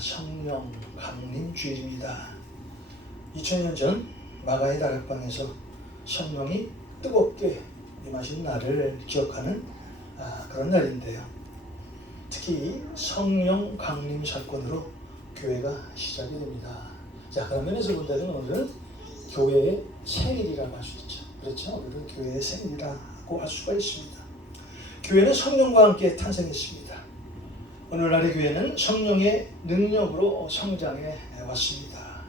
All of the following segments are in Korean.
성령 강림 주일입니다. 2000년 전 마가의 다락방에서 성령이 뜨겁게 임하신 날을 기억하는 그런 날인데요. 특히 성령 강림 사건으로 교회가 시작이 됩니다. 자, 그런 면에서 본다면 오늘은 교회의 생일이라고 할 수 있죠. 그렇죠? 오늘은 교회의 생일이라고 할 수가 있습니다. 교회는 성령과 함께 탄생했습니다. 오늘날의 교회는 성령의 능력으로 성장해 왔습니다.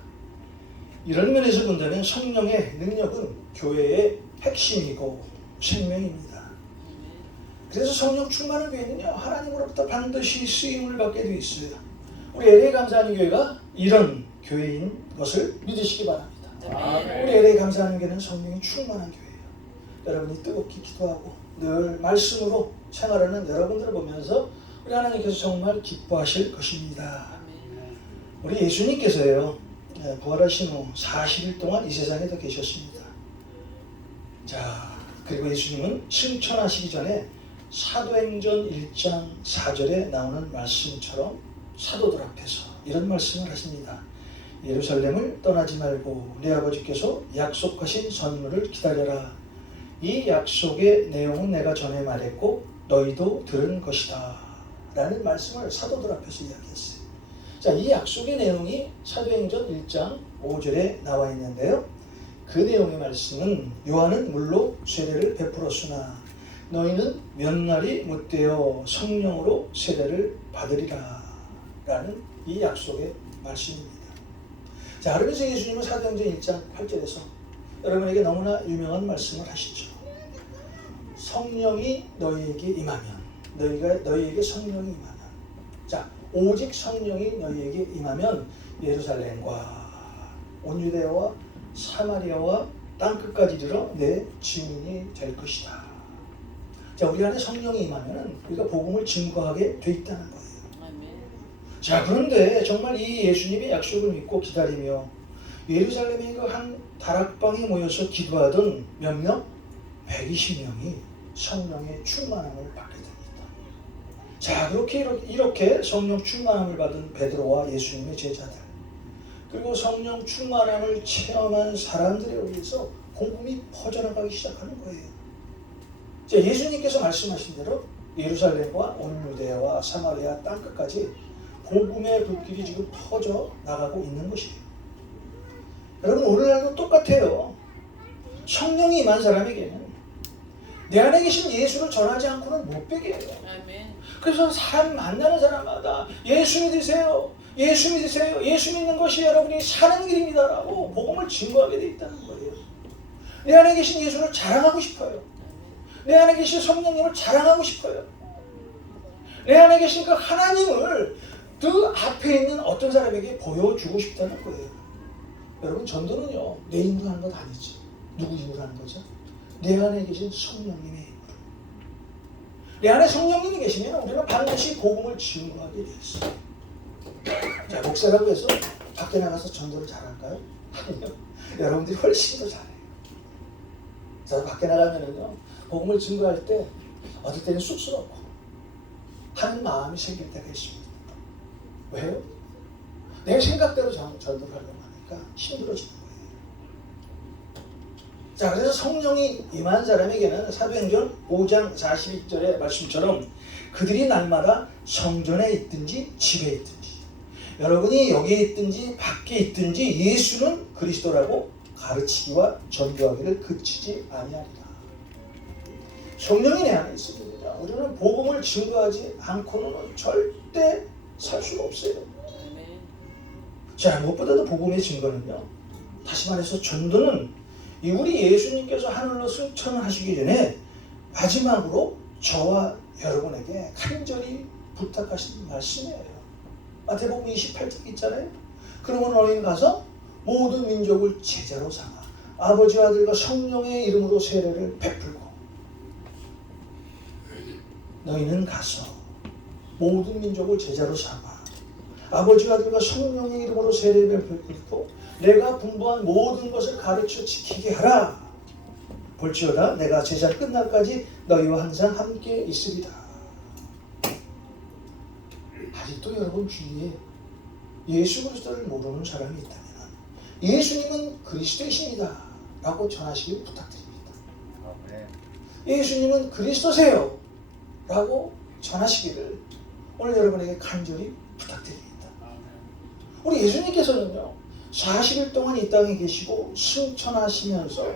이런 면에서 본다면 성령의 능력은 교회의 핵심이고 생명입니다. 그래서 성령 충만한 교회는요, 하나님으로부터 반드시 쓰임을 받게 되어 있어요. 우리 LA 감사하는 교회가 이런 교회인 것을 믿으시기 바랍니다. 우리 LA 감사하는 교회는 성령이 충만한 교회예요. 여러분이 뜨겁게 기도하고 늘 말씀으로 생활하는 여러분들을 보면서 우리 하나님께서 정말 기뻐하실 것입니다. 우리 예수님께서요, 부활하신 후 40일 동안 이 세상에 더 계셨습니다. 자, 그리고 예수님은 승천하시기 전에 사도행전 1장 4절에 나오는 말씀처럼 사도들 앞에서 이런 말씀을 하십니다. 예루살렘을 떠나지 말고 내 아버지께서 약속하신 선물을 기다려라. 이 약속의 내용은 내가 전에 말했고 너희도 들은 것이다 라는 말씀을 사도들 앞에서 이야기했어요. 자, 이 약속의 내용이 사도행전 1장 5절에 나와 있는데요. 그 내용의 말씀은 요한은 물로 세례를 베풀었으나 너희는 몇 날이 못되어 성령으로 세례를 받으리라 라는 이 약속의 말씀입니다. 자, 그러면서 예수님은 사도행전 1장 8절에서 여러분에게 너무나 유명한 말씀을 하시죠. 성령이 너희에게 임하면 너희에게 성령이 임하면, 자, 오직 성령이 너희에게 임하면 예루살렘과 온 유대와 사마리아와 땅끝까지 이르러 내 증인이 될 것이다. 자, 우리 안에 성령이 임하면 우리가 복음을 증거하게 돼 있다는 거예요. 자, 그런데 정말 이 예수님의 약속을 믿고 기다리며 예루살렘의 그 한 다락방에 모여서 기도하던 몇 명? 120명이 성령의 충만함을 받게 됩니다. 자, 이렇게 성령 충만함을 받은 베드로와 예수님의 제자들, 그리고 성령 충만함을 체험한 사람들에 의해서 복음이 퍼져나가기 시작하는 거예요. 자, 예수님께서 말씀하신 대로 예루살렘과 온 유대와 사마리아 땅끝까지 복음의 불길이 지금 퍼져 나가고 있는 것이에요. 여러분, 오늘날도 똑같아요. 성령이 임한 사람에게는 내 안에 계신 예수를 전하지 않고는 못 배게요. 그래서 사람 만나는 사람마다 예수 믿으세요, 예수 믿으세요, 예수 믿는 것이 여러분이 사는 길입니다라고 복음을 증거하게 돼 있다는 거예요. 내 안에 계신 예수를 자랑하고 싶어요. 내 안에 계신 성령님을 자랑하고 싶어요. 내 안에 계신 그 하나님을 그 앞에 있는 어떤 사람에게 보여주고 싶다는 거예요. 여러분, 전도는요, 내 힘으로 하는 것 아니지. 누구 힘으로 하는 거죠? 내 안에 계신 성령님의 힘으로. 내 안에 성령님이 계시면 우리는 반드시 복음을 증거하게 돼 있어요. 자, 목사라고 해서 밖에 나가서 전도를 잘할까요? 아니요. 여러분들이 훨씬 더 잘해요. 자, 밖에 나가면은요, 복음을 증거할 때 어떨 때는 쑥스럽고 하는 마음이 생길 때가 있습니다. 왜요? 내 생각대로 전도를 하려고 하니까 힘들어지는 거예요. 자, 그래서 성령이 임한 사람에게는 사도행전 5장 42절의 말씀처럼 그들이 날마다 성전에 있든지 집에 있든지, 여러분이 여기에 있든지 밖에 있든지 예수는 그리스도라고 가르치기와 전도하기를 그치지 아니하리라. 성령이 내 안에 있습니다. 우리는 복음을 증거하지 않고는 절대 살 수가 없어요. 자, 무엇보다도 복음의 증거는요, 다시 말해서 전도는 이 우리 예수님께서 하늘로 승천을 하시기 전에 마지막으로 저와 여러분에게 간절히 부탁하신 말씀이에요. 마태복음 28장 있잖아요. 그러면 너희는 가서 모든 민족을 제자로 삼아 아버지와 아들과 성령의 이름으로 세례를 베풀고, 너희는 가서 모든 민족을 제자로 삼아 아버지와 아들과 성령의 이름으로 세례를 베풀고 내가 분부한 모든 것을 가르쳐 지키게 하라. 볼지어다 내가 제자 끝날까지 너희와 항상 함께 있으리라. 아직도 여러분 주위에 예수 그리스도를 모르는 사람이 있다면 예수님은 그리스도이십니다 라고 전하시길 부탁드립니다. 예수님은 그리스도세요 라고 전하시기를 오늘 여러분에게 간절히 부탁드립니다. 우리 예수님께서는요 40일 동안 이 땅에 계시고 승천하시면서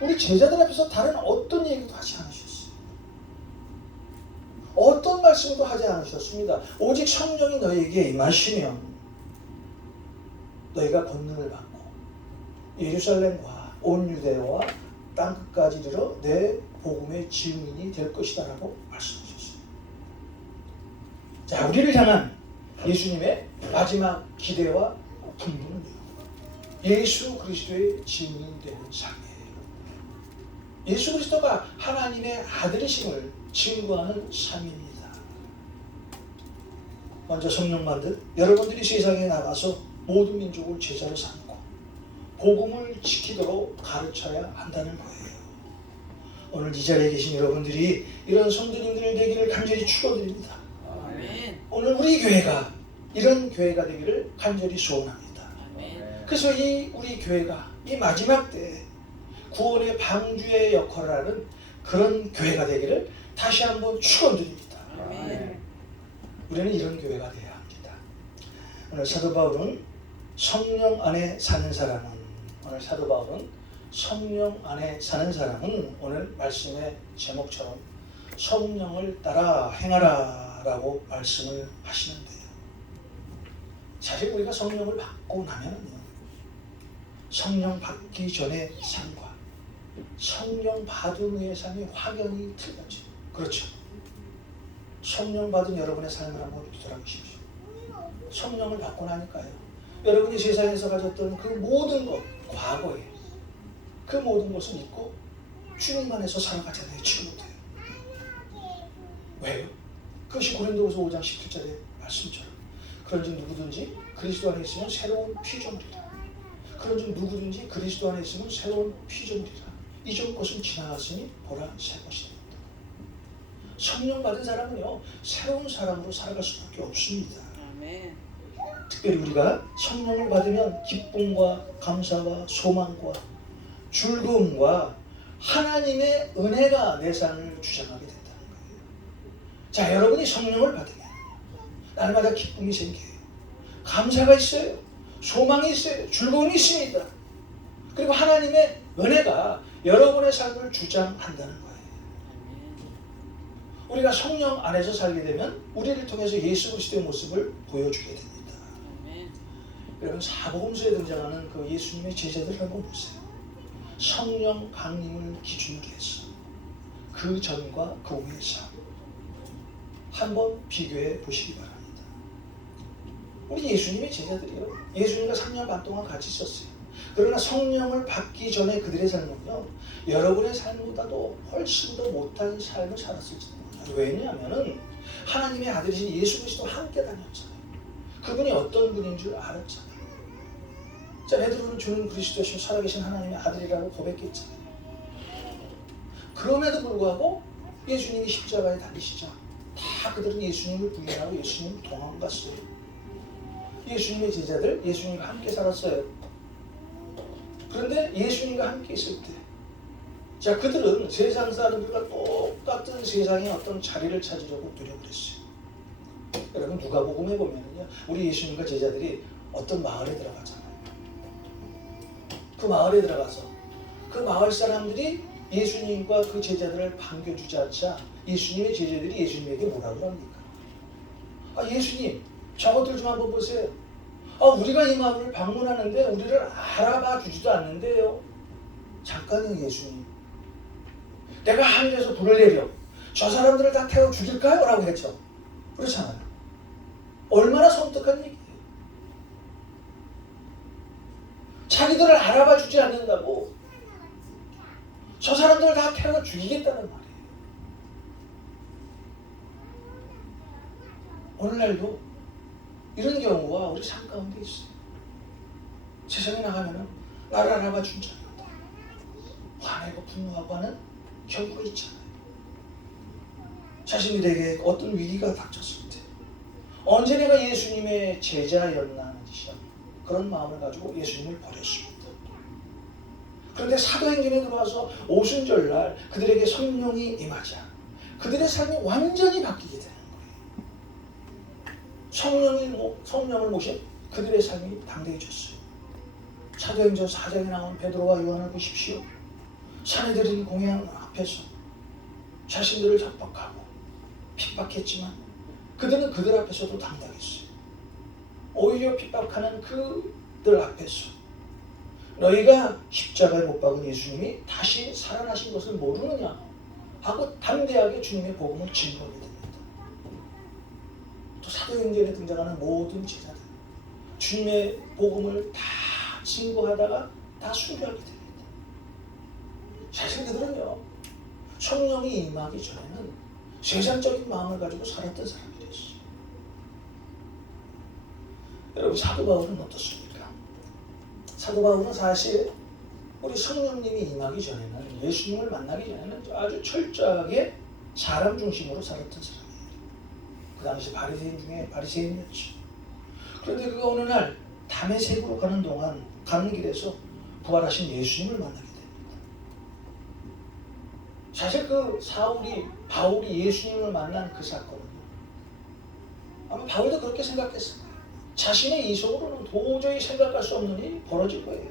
우리 제자들 앞에서 다른 어떤 얘기도 하지 않으셨어요. 어떤 말씀도 하지 않으셨습니다. 오직 성령이 너희에게 임하시면 너희가 권능을 받고 예루살렘과 온 유대와 땅끝까지 이르러 내 복음의 증인이 될 것이다 라고 말씀하셨어요. 자, 우리를 향한 예수님의 마지막 기대와 분부는요 예수 그리스도의 증인이 되는 삶이에요. 예수 그리스도가 하나님의 아들이심을 증거하는 삶입니다. 먼저 성령 받은 여러분들이 세상에 나가서 모든 민족을 제자로 삼고 복음을 지키도록 가르쳐야 한다는 거예요. 오늘 이 자리에 계신 여러분들이 이런 성도님들 되기를 간절히 축원드립니다. 오늘 우리 교회가 이런 교회가 되기를 간절히 소원합니다. 그래서 이 우리 교회가 이 마지막 때 구원의 방주의 역할을 하는 그런 교회가 되기를 다시 한번 축원드립니다. 우리는 이런 교회가 되어야 합니다. 오늘 사도 바울은 성령 안에 사는 사람은 오늘 말씀의 제목처럼 성령을 따라 행하라 라고 말씀을 하시는데요. 사실 우리가 성령을 받고 나면은요 성령 받기 전의 삶과 성령 받은 후의 삶이 확연히 틀려져. 그렇죠. 성령 받은 여러분의 삶을 한번 되돌아보십시오. 성령을 받고 나니까요 여러분이 세상에서 가졌던 그 모든 것, 과거에 그 모든 것을 잊고 주님 안에서 살아가잖아요. 지금부터요. 왜요? 그것이 고린도후서 5장 17절의 말씀처럼 그런즉 누구든지 그리스도 안에 있으면 새로운 피조물이라. 그런즉 누구든지 그리스도 안에 있으면 새로운 피조물이라. 이전 것은 지나갔으니 보라 새 것이다. 성령 받은 사람은요 새로운 사람으로 살아갈 수밖에 없습니다. 아멘. 특별히 우리가 성령을 받으면 기쁨과 감사와 소망과 즐거움과 하나님의 은혜가 내 삶을 주장하게 된다는 거예요. 자, 여러분이 성령을 받으면 날마다 기쁨이 생겨요. 감사가 있어요. 소망이 있어요. 즐거움이 있습니다. 그리고 하나님의 은혜가 여러분의 삶을 주장한다는 거예요. 우리가 성령 안에서 살게 되면 우리를 통해서 예수 그리스도의 모습을 보여주게 됩니다. 여러분 사복음서에 등장하는 그 예수님의 제자들 한번 보세요. 성령 강림을 기준으로 해서 그 전과 그 후의 삶 한번 비교해 보시기 바랍니다. 우리 예수님의 제자들이요 예수님과 3년 반 동안 같이 있었어요. 그러나 성령을 받기 전에 그들의 삶은요 여러분의 삶보다도 훨씬 더 못한 삶을 살았을지도 몰라요. 왜냐하면 하나님의 아들이신 예수 그리스도와 함께 다녔잖아요. 그분이 어떤 분인 줄 알았잖아요. 자, 베드로는 주는 그리스도시요 살아계신 하나님의 아들이라고 고백했잖아요. 그럼에도 불구하고 예수님이 십자가에 달리시자 다 그들은 예수님을 부인하고 예수님을 도망갔어요. 예수님의 제자들 예수님과 함께 살았어요. 그런데 예수님과 함께 있을 때 자, 그들은 세상 사람들과 똑같은 세상의 어떤 자리를 찾으려고 노력을 했어요. 여러분 누가복음에 보면요 우리 예수님과 제자들이 어떤 마을에 들어가잖아요. 그 마을에 들어가서 그 마을 사람들이 예수님과 그 제자들을 반겨주지 않자 예수님의 제자들이 예수님에게 뭐라고 합니까? 아, 예수님 저것들 좀 한번 보세요. 아, 우리가 이 마을을 방문하는데 우리를 알아봐 주지도 않는데요. 잠깐요 예수님. 내가 하늘에서 불을 내려 저 사람들을 다 태워 죽일까요? 라고 했죠. 그렇잖아요. 얼마나 섬뜩한 얘기예요. 자기들을 알아봐 주지 않는다고 저 사람들을 다 태워 죽이겠다는 말이에요. 오늘날도 이런 경우가 우리 삶 가운데 있어요. 세상에 나가면 나를 알아봐 준 적이 없다. 화내고 분노하고 하는 경우가 있잖아요. 자신들에게 어떤 위기가 닥쳤을 때 언제 내가 예수님의 제자였나 하는 짓이야. 그런 마음을 가지고 예수님을 버렸습니다. 그런데 사도행전에 들어와서 오순절날 그들에게 성령이 임하자 그들의 삶이 완전히 바뀌게 되는 거예요. 성령을 모신 그들의 삶이 당대해졌어요. 사도행전 4장에 나온 베드로와 요한을 보십시오. 사내들인 공양 앞에서 자신들을 협박하고 핍박했지만 그들은 그들 앞에서도 당당했어요. 오히려 핍박하는 그들 앞에서 너희가 십자가에 못 박은 예수님이 다시 살아나신 것을 모르느냐 하고 담대하게 주님의 복음을 증거하게 됩니다. 또 사도행전에 등장하는 모든 제자들 주님의 복음을 다 증거하다가 다 순교하게 됩니다. 사실 그들은요 성령이 임하기 전에는 세상적인 마음을 가지고 살았던 사람들이었어요. 여러분 사도 바울은 어떻습니까? 사도 바울은 사실 우리 성령님이 임하기 전에는 예수님을 만나기 전에는 아주 철저하게 사람 중심으로 살았던 사람이에요. 그 당시 바리새인 중에 바리새인이었죠. 그런데 그가 어느 날 다메섹으로 가는 길에서 부활하신 예수님을 만나게 됩니다. 사실 바울이 예수님을 만난 그 사건은요. 아마 바울도 그렇게 생각했어요. 자신의 이성으로는 도저히 생각할 수 없는 일이 벌어질 거예요.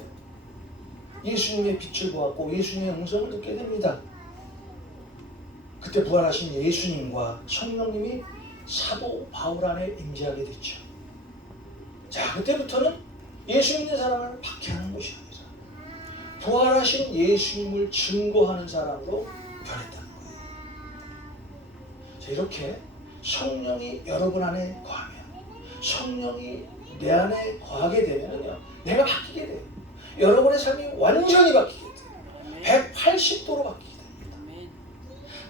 예수님의 빛을 보았고 예수님의 음성을 듣게 됩니다. 그때 부활하신 예수님과 성령님이 사도 바울 안에 임재하게 됐죠. 자, 그때부터는 예수 믿는 사람을 박해하는 것이 아니라 부활하신 예수님을 증거하는 사람으로 변했다는 거예요. 자, 이렇게 성령이 여러분 안에 거하면 성령이 내 안에 거하게 되면요 내가 바뀌게 돼요. 여러분의 삶이 완전히 바뀌게 돼요. 180도로 바뀌게 됩니다.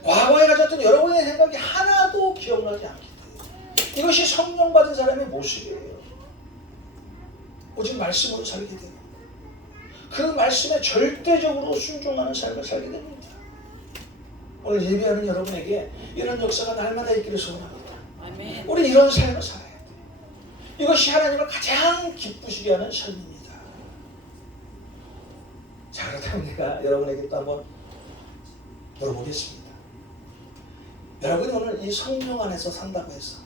과거에 가졌던 여러분의 생각이 하나도 기억나지 않게 돼요. 이것이 성령 받은 사람의 모습이에요. 오직 말씀으로 살게 돼요. 그 말씀에 절대적으로 순종하는 삶을 살게 됩니다. 오늘 예배하는 여러분에게 이런 역사가 날마다 있기를 소원합니다. 우리 이런 삶을 살아야 돼요. 이것이 하나님을 가장 기쁘시게 하는 삶입니다. 자, 그렇다면 내가 여러분에게 또 한번 물어보겠습니다. 여러분이 오늘 이 성령 안에서 산다고 해서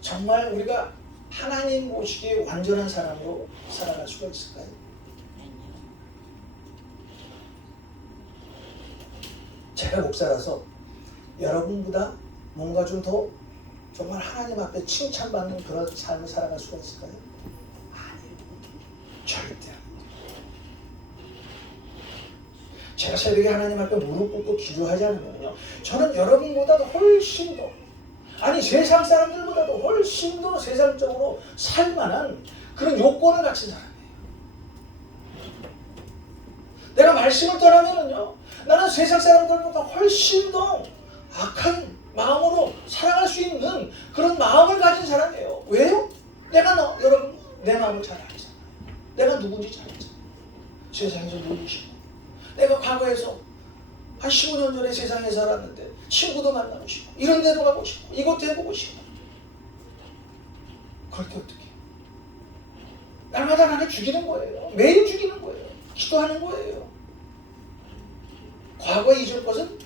정말 우리가 하나님 보시기에 완전한 사람으로 살아갈 수가 있을까요? 제가 목사라서 여러분보다 뭔가 좀 더 정말 하나님 앞에 칭찬받는 그런 삶을 살아갈 수가 있을까요? 아니요. 절대 아닙니다. 제가 새벽에 하나님 앞에 무릎 꿇고 기도하지 않으면요 저는 여러분보다도 훨씬 더 세상 사람들보다도 훨씬 더 세상적으로 살만한 그런 요건을 갖춘 사람이에요. 내가 말씀을 떠나면은요 나는 세상 사람들보다 훨씬 더 악한 마음으로 살아갈 수 있는 그런 마음을 가진 사람이에요. 왜요? 여러분 내 마음을 잘 알잖아요. 내가 누군지 잘 알잖아요. 세상에서 누구시고 내가 과거에서 한 15년 전에 세상에 살았는데 친구도 만나고 싶고 이런 데도 가고 싶고 이것도 해보고 싶고 그럴 때 어떻게 날마다 나를 죽이는 거예요. 매일 죽이는 거예요. 기도하는 거예요. 과거에 잊을 것은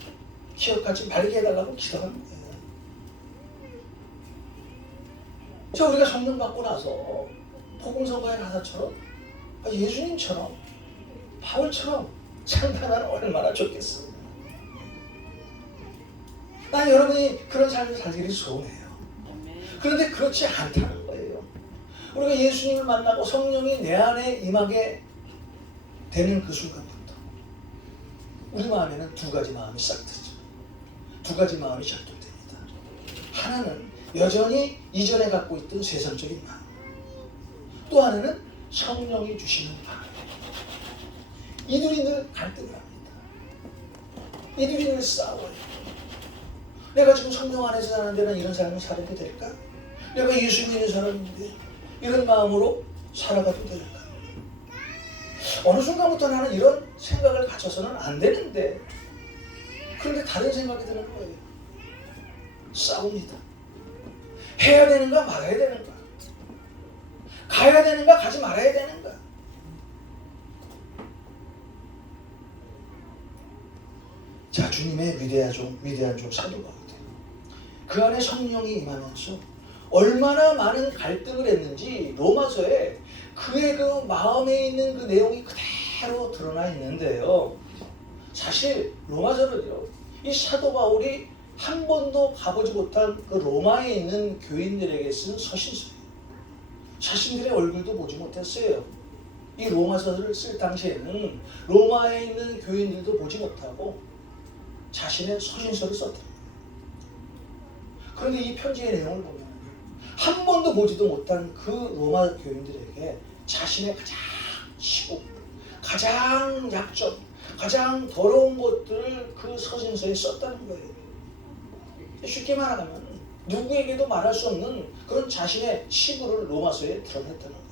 기억하지 말게 해달라고 기도하는 거예요. 자, 우리가 성령 받고 나서 복음성가의 나사처럼 예수님처럼 바울처럼 살다가는 얼마나 좋겠어. 난 여러분이 그런 삶을 살기를 소원해요. 그런데 그렇지 않다는 거예요. 우리가 예수님을 만나고 성령이 내 안에 임하게 되는 그 순간부터 우리 마음에는 두 가지 마음이 싹 트죠. 두 가지 마음이 작동됩니다. 하나는 여전히 이전에 갖고 있던 세상적인 마음, 또 하나는 성령이 주시는 마음. 이들이 늘 갈등을 합니다. 이들이 늘 싸워요. 내가 지금 성령 안에서 사는데 난 이런 삶을 살아도 될까? 내가 예수 믿는 사람인데 이런 마음으로 살아가도 될까? 어느 순간부터 나는 이런 생각을 가져서는 안 되는데 그런데 다른 생각이 드는 거예요. 싸웁니다. 해야 되는가 말아야 되는가? 가야 되는가 가지 말아야 되는가? 자, 주님의 위대한 종 사도 바울이다. 그 안에 성령이 임하면서 얼마나 많은 갈등을 했는지 로마서에 그의 그 마음에 있는 그 내용이 그대로 드러나 있는데요. 사실 로마서는요, 이 사도 바울이 한 번도 가보지 못한 그 로마에 있는 교인들에게 쓴 서신서예요. 자신들의 얼굴도 보지 못했어요. 이 로마서를 쓸 당시에는 로마에 있는 교인들도 보지 못하고 자신의 서신서를 썼다. 그런데 이 편지의 내용을 보면 한 번도 보지도 못한 그 로마 교인들에게 자신의 가장 시고 가장 약점, 가장 더러운 것들을 그 서신서에 썼다는 거예요. 쉽게 말하면 누구에게도 말할 수 없는 그런 자신의 시구를 로마서에 드러냈다는 거예요.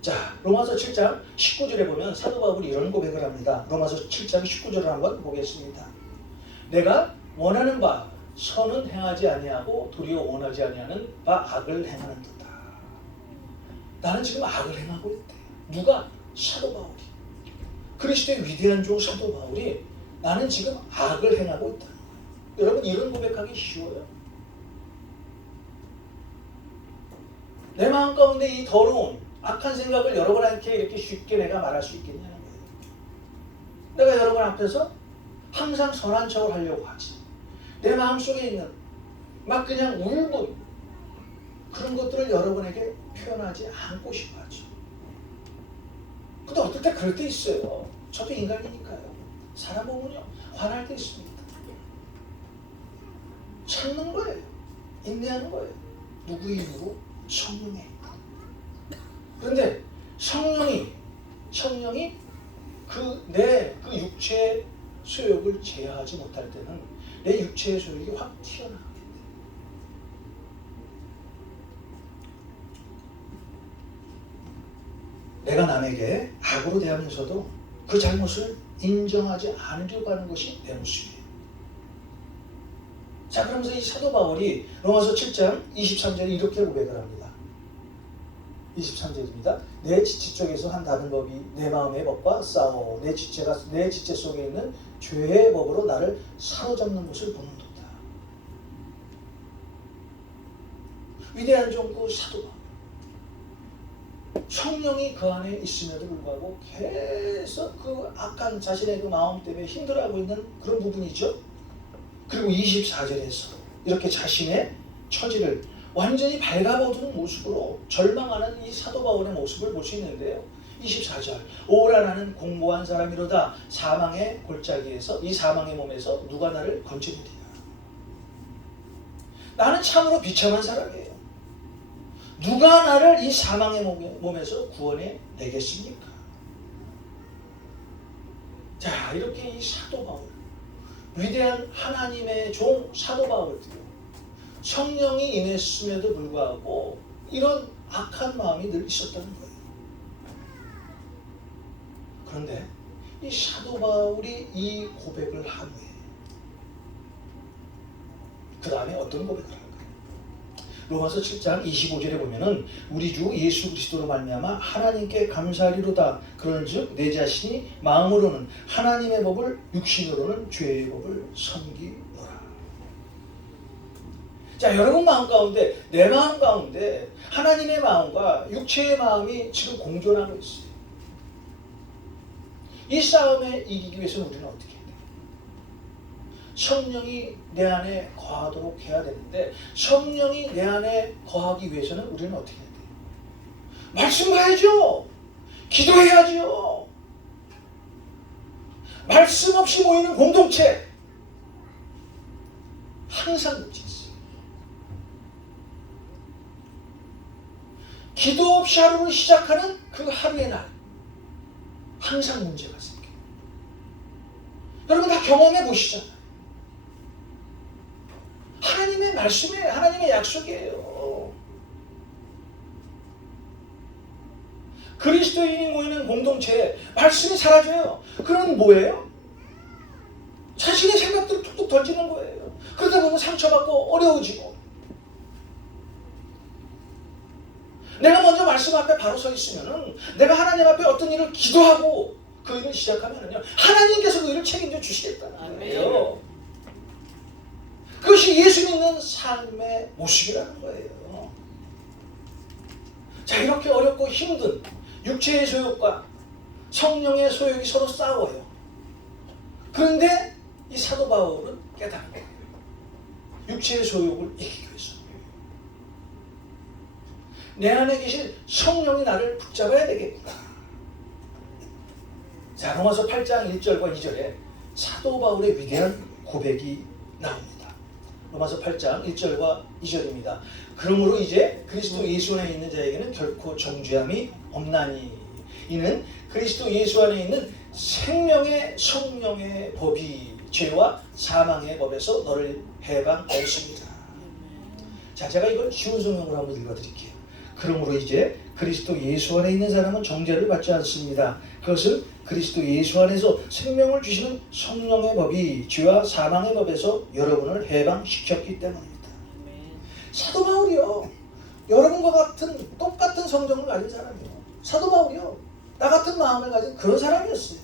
자, 로마서 7장 19절에 보면 사도 바울이 이런 고백을 합니다. 로마서 7장 19절을 한번 보겠습니다. 내가 원하는 바 선은 행하지 아니하고 도리어 원하지 아니하는 바 악을 행하는 듯다. 나는 지금 악을 행하고 있대. 누가? 사도 바울이. 그리스도의 위대한 종 사도 바울이 나는 지금 악을 행하고 있다. 여러분, 이런 고백하기 쉬워요? 내 마음 가운데 이 더러운 악한 생각을 여러분한테 이렇게 쉽게 내가 말할 수 있겠냐는 거예요. 내가 여러분 앞에서 항상 선한 척을 하려고 하지. 내 마음속에 있는 막 그냥 울분 그런 것들을 여러분에게 표현하지 않고 싶어 하죠. 근데 어떨 때 그럴 때 있어요. 저도 인간이니까요. 사람 보면요, 화날 때 있습니다. 참는 거예요. 인내하는 거예요. 누구의 힘으로? 성령의. 그런데 성령이 내 그 육체의 소욕을 제어하지 못할 때는 내 육체의 소욕이 확 튀어나오게 돼. 내가 남에게 악으로 대하면서도 그 잘못을 인정하지 않으려고 하는 것이 내 모습이에요. 자, 그러면서 이 사도 바울이 로마서 7장 23절에 이렇게 고백을 합니다. 23절입니다. 내 지체 쪽에서 한 다른 법이 내 마음의 법과 싸워 내 지체 속에 있는 죄의 법으로 나를 사로잡는 것을 보는도다. 위대한 종그 사도 바울. 성령이 그 안에 있음에도 불구하고 계속 그 악한 자신의 그 마음 때문에 힘들어하고 있는 그런 부분이죠. 그리고 24절에서 이렇게 자신의 처지를 완전히 발가벗은 모습으로 절망하는 이 사도 바울의 모습을 볼 수 있는데요. 24절 오라 나는 공고한 사람이로다. 사망의 골짜기에서 이 사망의 몸에서 누가 나를 건지리리라. 나는 참으로 비참한 사람이에요. 누가 나를 이 사망의 몸에서 구원해 내겠습니까? 자, 이렇게 이 사도 바울, 위대한 하나님의 종 사도 바울들이 성령이 임했음에도 불구하고 이런 악한 마음이 늘 있었다는 거예요. 그런데 이 사도 바울이 이 고백을 한 후에 그 다음에 어떤 고백을 할까요? 로마서 7장 25절에 보면은 우리 주 예수 그리스도로 말미암아 하나님께 감사하리로다. 그런즉 내 자신이 마음으로는 하나님의 법을 육신으로는 죄의 법을 섬기노라. 자, 여러분 마음 가운데 내 마음 가운데 하나님의 마음과 육체의 마음이 지금 공존하고 있어요. 이 싸움에 이기기 위해서는 우리는 어떻게 해야 돼요? 성령이 내 안에 거하도록 해야 되는데 성령이 내 안에 거하기 위해서는 우리는 어떻게 해야 돼요? 말씀해야죠. 기도해야죠. 말씀 없이 모이는 공동체 항상 문제 있어요. 기도 없이 하루를 시작하는 그 하루의 날 항상 문제가 생겨요. 여러분 다 경험해 보시잖아요. 하나님의 말씀이에요. 하나님의 약속이에요. 그리스도인이 모이는 공동체에 말씀이 사라져요. 그럼 뭐예요? 자신의 생각들을 툭툭 던지는 거예요. 그러다 보면 상처받고 어려워지고 내가 먼저 말씀 앞에 바로 서 있으면은 내가 하나님 앞에 어떤 일을 기도하고 그 일을 시작하면은요, 하나님께서 그 일을 책임져 주시겠다는 거예요. 그것이 예수 믿는 삶의 모습이라는 거예요. 자, 이렇게 어렵고 힘든 육체의 소욕과 성령의 소욕이 서로 싸워요. 그런데 이 사도 바울은 깨달은 거예요. 육체의 소욕을 이기기 위해서 내 안에 계신 성령이 나를 붙잡아야 되겠구나. 자, 로마서 8장 1절과 2절에 사도 바울의 위대한 고백이 나옵니다. 로마서 8장 1절과 2절입니다. 그러므로 이제 그리스도 예수 안에 있는 자에게는 결코 정죄함이 없나니 이는 그리스도 예수 안에 있는 생명의 성령의 법이 죄와 사망의 법에서 너를 해방하였습니다. 자, 제가 이걸 쉬운 성경으로 한번 읽어드릴게요. 그러므로 이제 그리스도 예수 안에 있는 사람은 정죄를 받지 않습니다. 그것은 그리스도 예수 안에서 생명을 주시는 성령의 법이 죄와 사망의 법에서 여러분을 해방시켰기 때문입니다. 사도 바울이요, 여러분과 같은 똑같은 성정을 가진 사람이에요. 사도 바울이요, 나 같은 마음을 가진 그런 사람이었어요.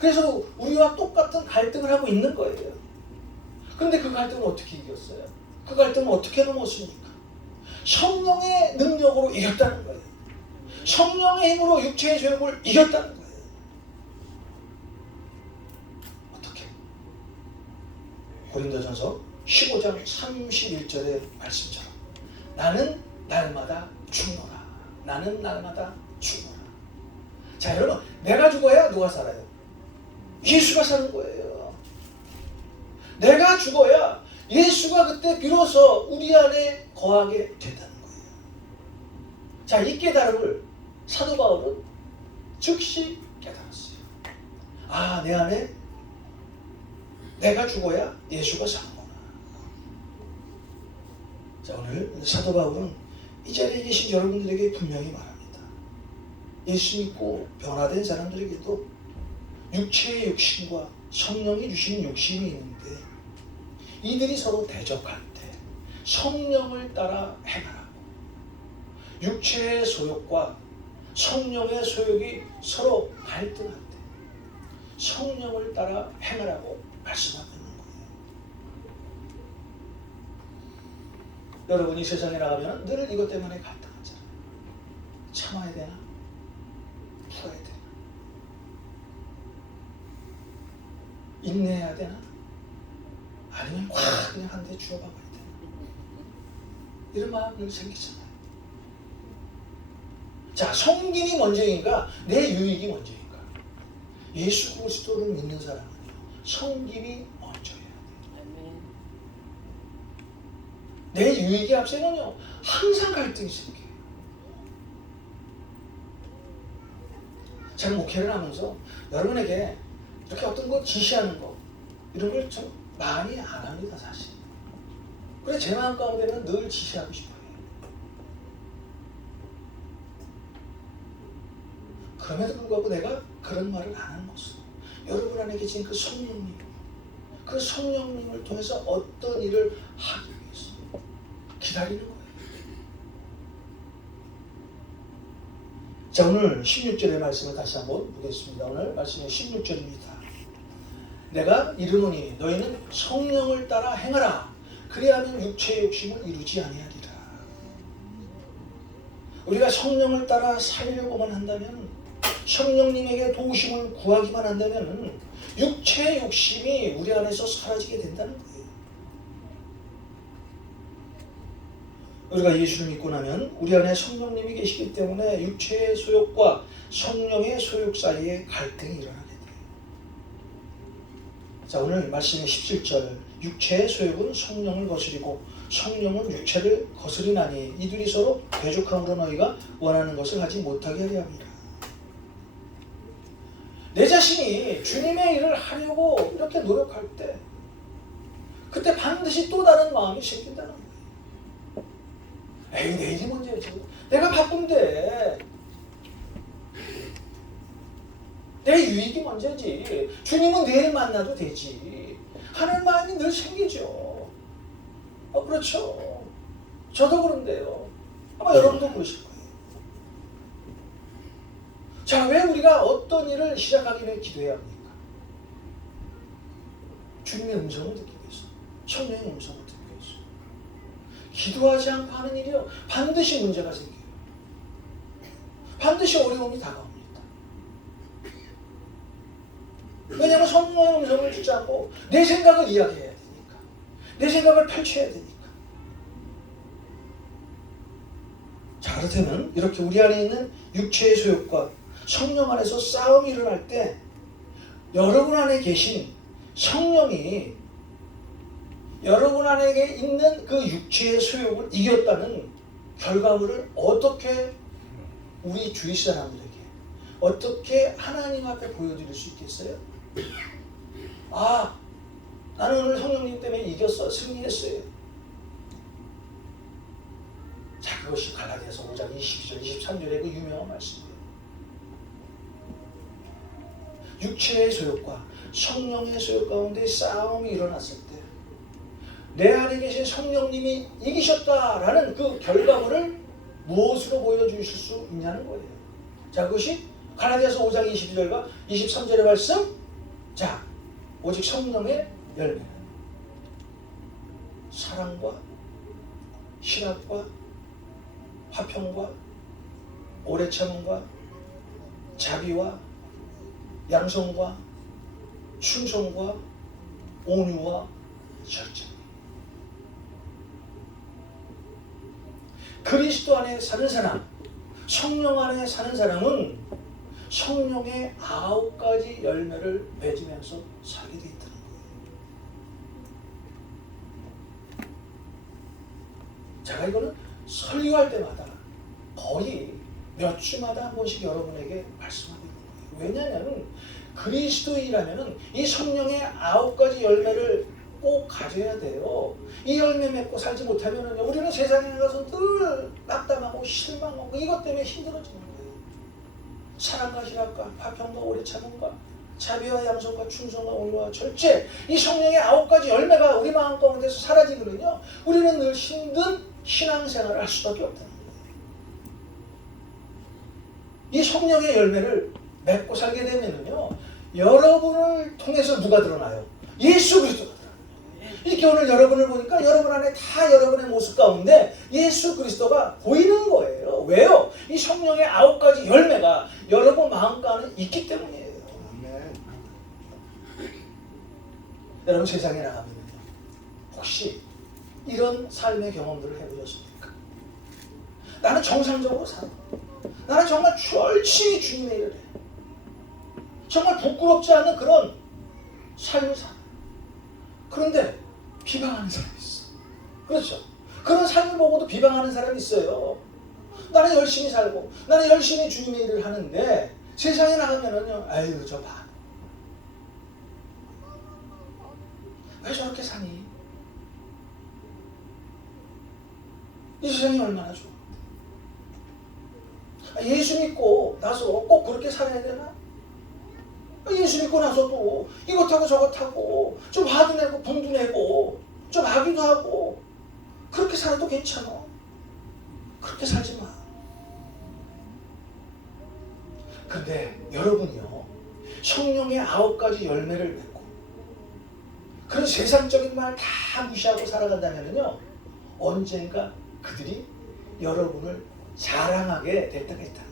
그래서 우리와 똑같은 갈등을 하고 있는 거예요. 그런데 그 갈등을 어떻게 이겼어요? 그 갈등을 어떻게 넘었습니까? 성령의 능력으로 이겼다는 거예요. 성령의 힘으로 육체의 죄를 이겼다는 거예요. 어떻게? 고린도전서 15장 31절의 말씀처럼 나는 날마다 죽노라. 나는 날마다 죽노라. 자, 여러분, 내가 죽어야 누가 살아요? 예수가 사는 거예요. 내가 죽어야 예수가 그때 비로소 우리 안에 거하게 된다는 거예요. 자, 이 깨달음을 사도 바울은 즉시 깨달았어요. 아, 내 안에 내가 죽어야 예수가 사는구나. 자, 오늘 사도 바울은 이 자리에 계신 여러분들에게 분명히 말합니다. 예수 믿고 변화된 사람들에게도 육체의 욕심과 성령이 주신 욕심이 있는데 이들이 서로 대적할 때 성령을 따라 행하라고, 육체의 소욕과 성령의 소욕이 서로 갈등할 때 성령을 따라 행하라고 말씀하고 있는 거예요. 여러분이 세상에 나가면 늘 이것 때문에 갈등하잖아요. 참아야 되나? 풀어야 되나? 인내해야 되나? 아니면 확 그냥 한 대 주워박아야 되나? 이런 마음이 생기잖아요. 자, 성김이 먼저인가 내 유익이 먼저인가? 예수 그리스도를 믿는 사람은요, 성김이 먼저예요. 내 유익이 앞서면요 항상 갈등이 생겨요. 제가 목회를 하면서 여러분에게 이렇게 어떤 거 지시하는 거 이런 걸 좀 많이 안 합니다, 사실. 그래 제 마음 가운데는 늘 지시하고 싶어요. 그럼에도 불구하고 내가 그런 말을 안 하는 것은 여러분 안에 계신 그 성령님, 그 성령님을 통해서 어떤 일을 하기 위해서 기다리는 거예요. 자, 오늘 16절의 말씀을 다시 한번 보겠습니다. 오늘 말씀은 16절입니다. 내가 이르노니 너희는 성령을 따라 행하라. 그리하면 육체의 욕심을 이루지 아니하리라. 우리가 성령을 따라 살려고만 한다면, 성령님에게 도우심을 구하기만 한다면 육체의 욕심이 우리 안에서 사라지게 된다는 거예요. 우리가 예수를 믿고 나면 우리 안에 성령님이 계시기 때문에 육체의 소욕과 성령의 소욕 사이에 갈등이 일어나게 돼요. 자, 오늘 말씀의 17절, 육체의 소욕은 성령을 거스리고 성령은 육체를 거스리나니 이들이 서로 대적함으로 너희가 원하는 것을 하지 못하게 하려 합니다. 내 자신이 주님의 일을 하려고 이렇게 노력할 때 그때 반드시 또 다른 마음이 생긴다는 거예요. 에이, 내 일이 문제지. 내가 바쁜데 내 유익이 문제지. 주님은 내일 만나도 되지 하는 마음이 늘 생기죠. 그렇죠. 저도 그런데요. 아마 여러분도 그러실 거예요. 자, 왜 우리가 어떤 일을 시작하기 전에 기도해야 합니까? 주님의 음성을 듣기 위해서, 성령의 음성을 듣기 위해서. 기도하지 않고 하는 일이요, 반드시 문제가 생겨요. 반드시 어려움이 다가옵니다. 왜냐하면 성령의 음성을 듣지 않고 내 생각을 이야기해야 되니까, 내 생각을 펼쳐야 되니까. 자, 그렇다면 이렇게 우리 안에 있는 육체의 소욕과 성령 안에서 싸움이 일어날 때 여러분 안에 계신 성령이 여러분 안에 있는 그 육체의 소욕을 이겼다는 결과물을 어떻게 우리 주위 사람들에게, 어떻게 하나님 앞에 보여드릴 수 있겠어요? 아, 나는 오늘 성령님 때문에 이겼어, 승리했어요. 자, 그것이 갈라디아서 5장 22절, 23절의 그 유명한 말씀이에요. 육체의 소욕과 성령의 소욕 가운데 싸움이 일어났을 때 내 안에 계신 성령님이 이기셨다라는 그 결과물을 무엇으로 보여주실 수 있냐는 거예요. 자, 그것이 갈라디아서 5장 22절과 23절의 말씀. 자, 오직 성령의 열매는 사랑과 신학과 화평과 오래 참음과 자비와 양성과 충성과 온유와 절제. 그리스도 안에 사는 사람, 성령 안에 사는 사람은 성령의 9가지 열매를 맺으면서 살게 돼 있다는 거예요. 제가 이거는 설교할 때마다 거의 몇 주마다 한 번씩 여러분에게 말씀하고 있는 거예요. 왜냐하면 그리스도인이라면 이 성령의 9가지 열매를 꼭 가져야 돼요. 이 열매 맺고 살지 못하면요, 우리는 세상에 나가서 늘 낙담하고 실망하고 이것 때문에 힘들어지는 거예요. 사랑과 희락과 화평과 오래 참음과 자비와 양성과 충성과 온유와 절제, 이 성령의 9가지 열매가 우리 마음 가운데서 사라지면요, 우리는 늘 힘든 신앙생활을 할 수밖에 없다는 거예요. 이 성령의 열매를 맺고 살게 되면요, 여러분을 통해서 누가 드러나요? 예수 그리스도가 드러나요. 이렇게 오늘 여러분을 보니까 여러분 안에 다 여러분의 모습 가운데 예수 그리스도가 보이는 거예요. 왜요? 이 성령의 9가지 열매가 여러분 마음 가운데 있기 때문이에요. 여러분 세상에 나가면요, 혹시 이런 삶의 경험들을 해보셨습니까? 나는 정상적으로 살아. 나는 정말 열심히 주님의 일을 해. 정말 부끄럽지 않은 그런 삶을 살아. 그런데 비방하는 사람이 있어. 그렇죠? 그런 삶을 보고도 비방하는 사람이 있어요. 나는 열심히 살고 나는 열심히 주님의 일을 하는데 세상에 나가면은요, 아유 저 봐. 왜 저렇게 사니? 이 세상이 얼마나 좋은데. 예수 믿고 나서 꼭 그렇게 살아야 되나? 예수 믿고 나서 또 이것 하고 저것 하고 좀 화도 내고 분도 내고 좀 하기도 하고 그렇게 살아도 괜찮아. 그렇게 살지 마. 근데 여러분이요, 성령의 9가지 열매를 맺고 그런 세상적인 말 다 무시하고 살아간다면요, 언젠가 그들이 여러분을 자랑하게 될 때가 있다는 거예요.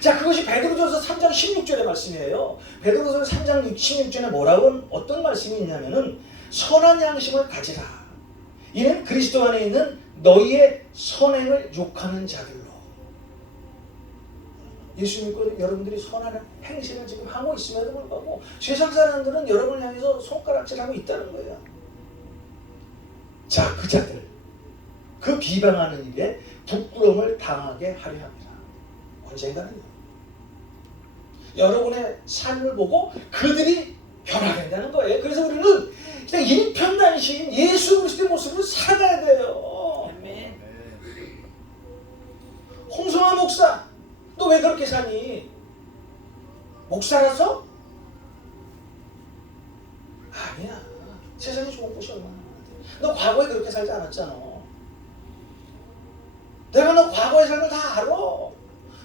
자, 그것이 베드로전서 3장 16절의 말씀이에요. 베드로전서 3장 16절에 뭐라고, 어떤 말씀이 있냐면은 선한 양심을 가지라. 이는 그리스도 안에 있는 너희의 선행을 욕하는 자들로. 예수 믿고 여러분들이 선한 행실을 지금 하고 있음에도 불구하고 세상 사람들은 여러분을 향해서 손가락질하고 있다는 거예요. 자, 그 자들, 그 비방하는 일에 부끄러움을 당하게 하려 합니다. 언젠가는요, 여러분의 삶을 보고 그들이 변화된다는 거예요. 그래서 우리는 그냥 일편단심 예수 그리스도의 모습으로 살아가야 돼요. 홍성화 목사, 너 왜 그렇게 사니? 목사라서? 아니야. 세상에 좋은 곳이 얼마나 많은데. 너 과거에 그렇게 살지 않았잖아. 내가 너 과거의 삶을 다 알아.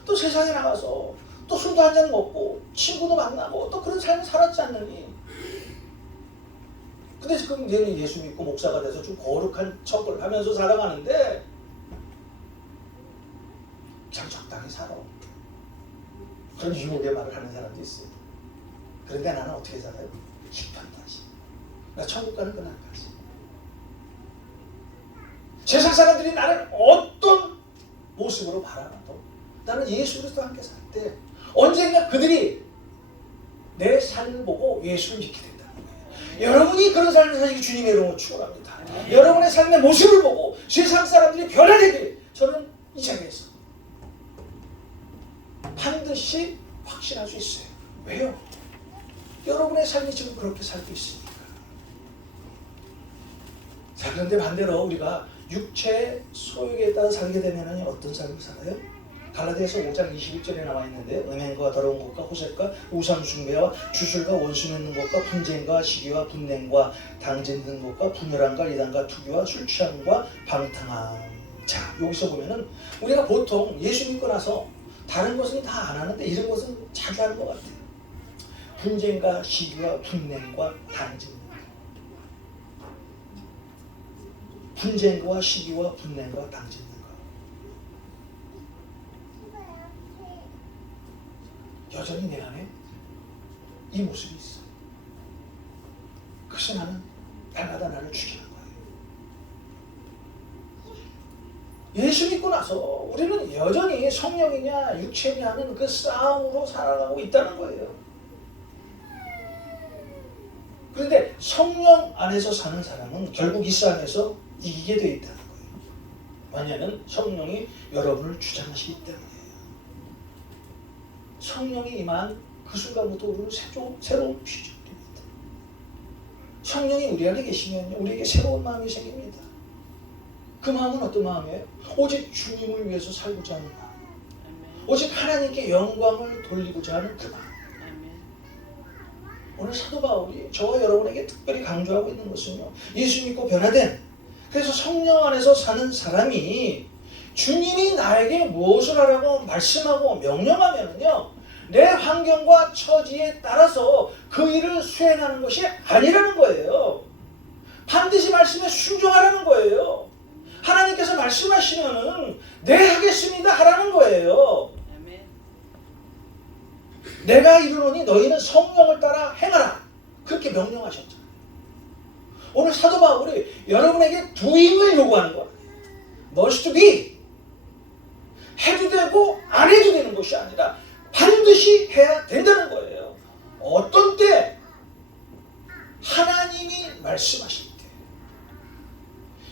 또 세상에 나가서 또 술도 한잔 먹고 친구도 만나고 또 그런 삶을 살았지 않느니. 근데 지금 얘는 예수 믿고 목사가 돼서 좀 거룩한 척을 하면서 살아가는데 그냥 적당히 살아. 그런 유혹의 말을 하는 사람도 있어요. 그런데 나는 어떻게 살아요? hil편까지. 나 천국 가는 그날까지. 세상 사람들이 나를 어떤 모습으로 바라봐도 나는 예수 그리스도와 함께 살 때 언젠가 그들이 내 삶을 보고 예수를 믿게 된다는 거예요. 여러분이 그런 삶을 사시기 주님의 이름으로 축원합니다. 여러분의 삶의 모습을 보고 세상 사람들이 변화되길 저는 이 자리에서 반드시 확신할 수 있어요. 왜요? 여러분의 삶이 지금 그렇게 살고 있으니까. 자, 그런데 반대로 우리가 육체의 소욕에 따라 살게 되면 어떤 삶을 살아요? 갈라디아서 5장 21절에 나와 있는데 음행과 더러운 것과 호색과 우상 숭배와 주술과 원수 맺는 것과 분쟁과 시기와 분냉과 당짓는 것과 분열함과 이단과 투기와 술 취함과 방탕함. 자, 여기서 보면은 우리가 보통 예수 믿고 나서 다른 것은 다 안 하는데 이런 것은 자주 하는 것 같아요. 분쟁과 시기와 분냉과 당짓는 것. 분쟁과 시기와 분냉과 당짓는 것. 여전히 내 안에 이 모습이 있어. 그래서 나는 날마다 나를 죽이는 거예요. 예수 믿고 나서 우리는 여전히 성령이냐 육체냐 하는 그 싸움으로 살아가고 있다는 거예요. 그런데 성령 안에서 사는 사람은 결국 이 싸움에서 이기게 되어 있다는 거예요. 왜냐하면 성령이 여러분을 주장하시기 때문이에요. 성령이 임한 그 순간부터 우리는 새로운 피조물입니다. 성령이 우리 안에 계시면 우리에게 새로운 마음이 생깁니다. 그 마음은 어떤 마음이에요? 오직 주님을 위해서 살고자 하는 마음. 오직 하나님께 영광을 돌리고자 하는 그 마음. 오늘 사도 바울이 저와 여러분에게 특별히 강조하고 있는 것은요, 예수 믿고 변화된, 그래서 성령 안에서 사는 사람이 주님이 나에게 무엇을 하라고 말씀하고 명령하면요, 내 환경과 처지에 따라서 그 일을 수행하는 것이 아니라는 거예요. 반드시 말씀에 순종하라는 거예요. 하나님께서 말씀하시면은 네 하겠습니다 하라는 거예요. 내가 이르노니 너희는 성령을 따라 행하라. 그렇게 명령하셨잖아요. 오늘 사도 바울이 여러분에게 doing을 요구하는 거예요. must be. 해도 되고 안 해도 되는 것이 아니라 반드시 해야 된다는 거예요. 어떤 때? 하나님이 말씀하실 때,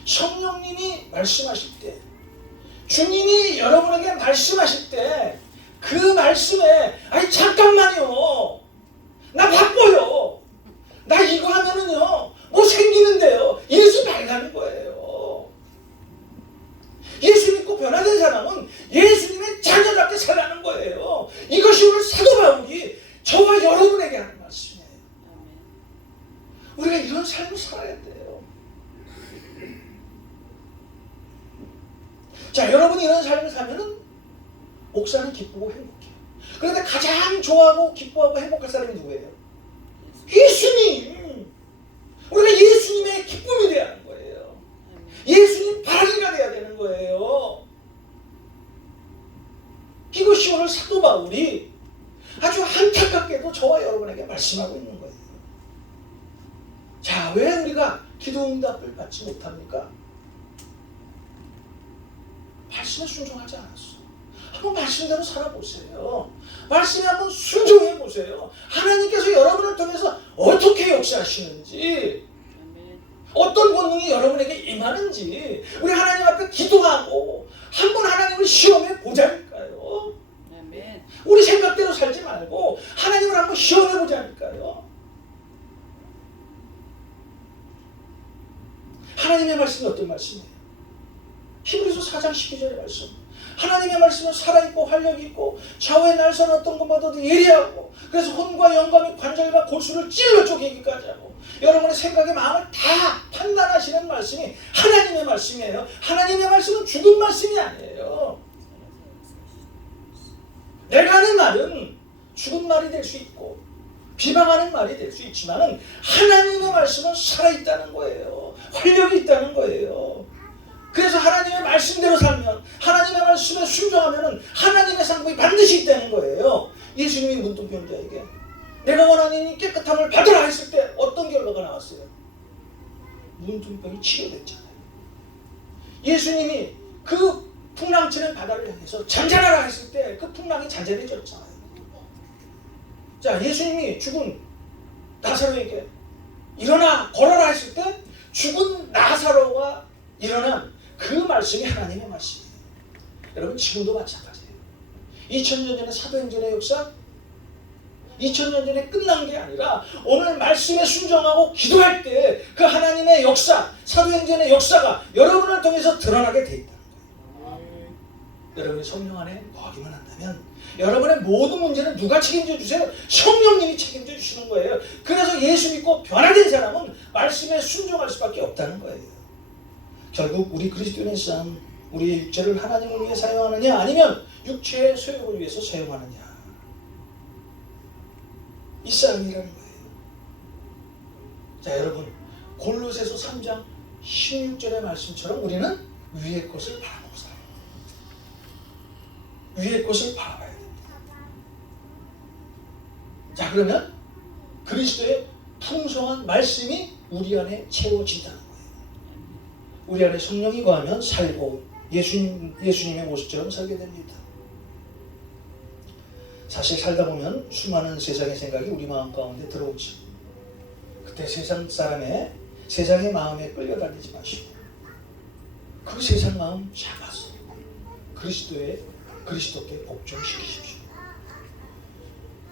성령님이 말씀하실 때, 주님이 여러분에게 말씀하실 때, 그 말씀에 아니 잠깐만요, 나 바빠요, 나 이거 하면은요 뭐 생기는데요, 이래서 말가는 거예요. 예수 믿고 변화된 사람은 예수님의 자녀답게 살아가는 거예요. 이것이 오늘 사도 바울이 저와 여러분에게 하는 말씀이에요. 우리가 이런 삶을 살아야 돼요. 자, 여러분이 이런 삶을 살면은 목사는 기쁘고 행복해요. 그런데 가장 좋아하고 기뻐하고 행복할 사람이 누구예요? 예수님. 우리가 예수님의 기쁨이 되어야 하는 거예요. 예수님 바라기가 되어야 되는 거예요. 이것이 오늘 사도 바울이 아주 안타깝게도 저와 여러분에게 말씀하고 있는 거예요. 자, 왜 우리가 기도 응답을 받지 못합니까? 말씀에 순종하지 않았어. 한번 말씀대로 살아보세요. 말씀에 한번 순종해보세요. 하나님께서 여러분을 통해서 어떻게 역사하시는지, 어떤 권능이 여러분에게 임하는지 우리 하나님 앞에 기도하고 한번 하나님을 시험해 보자니까요. 우리 생각대로 살지 말고 하나님을 한번 시험해 보자니까요. 하나님의 말씀이 어떤 말씀이에요? 히브리서 4장 12절의 말씀. 하나님의 말씀은 살아있고 활력이 있고 좌우의 날선 어떤 것보다도 예리하고 그래서 혼과 영과 관절과 골수를 찔러 쪼개기까지 하고 여러분의 생각의 마음을 다 판단하시는 말씀이 하나님의 말씀이에요. 하나님의 말씀은 죽은 말씀이 아니에요. 말은 죽은 말이 될 수 있고 비방하는 말이 될 수 있지만 하나님의 말씀은 살아있다는 거예요. 활력이 있다는 거예요. 그래서 하나님의 말씀대로 살면, 하나님의 말씀에 순종하면 하나님의 상급이 반드시 있다는 거예요. 예수님이 문둥병자에게 내가 원하니 깨끗함을 받으라 했을 때 어떤 결과가 나왔어요? 문둥병이 치료됐잖아요. 예수님이 그 풍랑치는 바다를 향해서 잠잠하라 했을 때 그 풍랑이 잔잔해졌잖아요. 자, 예수님이 죽은 나사로에게 일어나 걸어라 했을 때 죽은 나사로가 일어난 그 말씀이 하나님의 말씀이에요. 여러분, 지금도 마찬가지예요. 2000년 전의 사도행전의 역사, 2000년 전에 끝난 게 아니라 오늘 말씀에 순종하고 기도할 때 그 하나님의 역사, 사도행전의 역사가 여러분을 통해서 드러나게 돼 있다는 거예요. 여러분이 성령 안에 거하기만 한다면 여러분의 모든 문제는 누가 책임져 주세요? 성령님이 책임져 주시는 거예요. 그래서 예수 믿고 변화된 사람은 말씀에 순종할 수밖에 없다는 거예요. 결국 우리 그리스도인의 삶, 우리의 육체를 하나님을 위해 사용하느냐 아니면 육체의 소욕을 위해서 사용하느냐, 이 싸움이라는 거예요. 자, 여러분, 골로새서 3장 16절의 말씀처럼 우리는 위의 것을 바라보고 살아요. 위의 것을 바라봐야 됩니다. 자, 그러면 그리스도의 풍성한 말씀이 우리 안에 채워진다는 거예요. 우리 안에 성령이 거하면 살고 예수님의 모습처럼 살게 됩니다. 사실 살다 보면 수많은 세상의 생각이 우리 마음 가운데 들어오죠. 그때 세상의 마음에 끌려다니지 마시고 그 세상 마음 잡아서 그리스도께 복종시키십시오.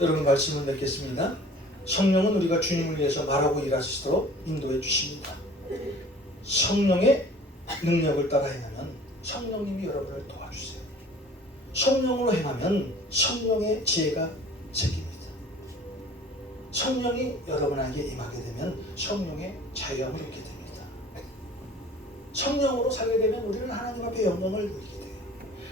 여러분, 말씀을 맺겠습니다. 성령은 우리가 주님을 위해서 말하고 일하시도록 인도해 주십니다. 성령의 능력을 따라 행하면 성령님이 여러분을 도와주세요. 성령으로 행하면 성령의 지혜가 생깁니다. 성령이 여러분에게 임하게 되면 성령의 자유함을 얻게 됩니다. 성령으로 살게 되면 우리는 하나님 앞에 영광을 누리게 돼요.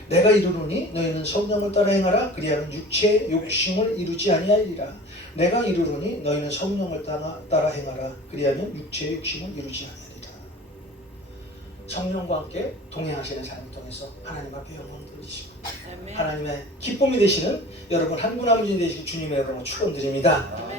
내가 이르노니 너희는 성령을 따라 행하라. 그리하면 육체의 욕심을 이루지 아니하리라. 내가 이르노니 너희는 성령을 따라 행하라. 그리하면 육체의 욕심을 이루지 아니하리라. 성령과 함께 동행하시는 삶을 통해서 하나님 앞에 영광을 돌리시고 하나님의 기쁨이 되시는 여러분 한 분 한 분이 되시길 주님의 이름으로 축원드립니다.